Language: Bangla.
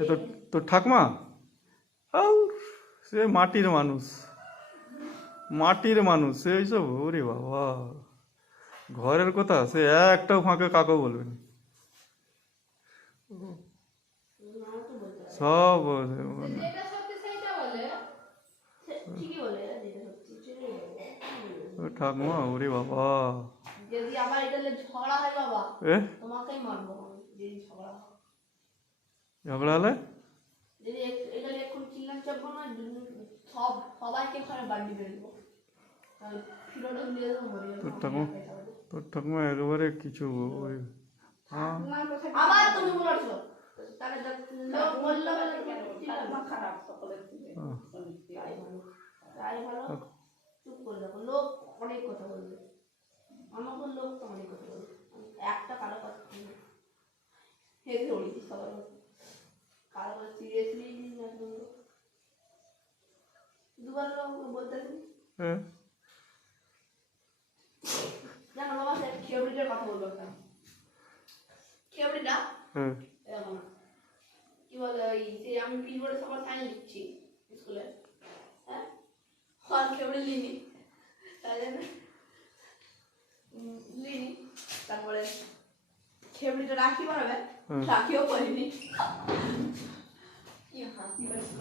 এ তো তোর ঠাকমা? আউ, সে মাটির মানুষ, মাটির মানুষ সে এইসব। ওরে বাবা, ঘরের কথা সে একটাও ফাঁকে কাকও বলবে না, সব ও ঠাকমা। ওরে বাবা, যদি আবার এটা ঝগড়া হয় বাবা, এ তোমাকেই মারবো যদি ঝগড়া হয়। ঝগড়া হলে যদি এটা এখন চিল্লান চাপবো না, সবাইকে ঘরে বাড়ি দিয়ে দেবো। তোর ঠাকুমা একেবারে কিছু আবার তুমি বলছো খারাপ তাই ভালো চুপ করে দেখো। লোক অনেক কথা বলবে, আমাকে লোক তো অনেক কথা বলবে, একটা কারো কথা হেসে উড়িয়েছি সবার মতো। কারো কথা সিরিয়াসলি দুবার বলতে জানো বাবা, সে খেবড়িটার কথা বলবো না। খেবড়িটা এরকম কি বলে, ওই যে আমি পিরিয়ডে সবার সাইন লিখছি স্কুলে, হ্যাঁ আর খেবড়ি লিনি, তাই জন্য লিনি। তারপরে খেবড়িটা রাখি বানাবে, রাখিও করিনি। কি হাসি পাচ্ছিল।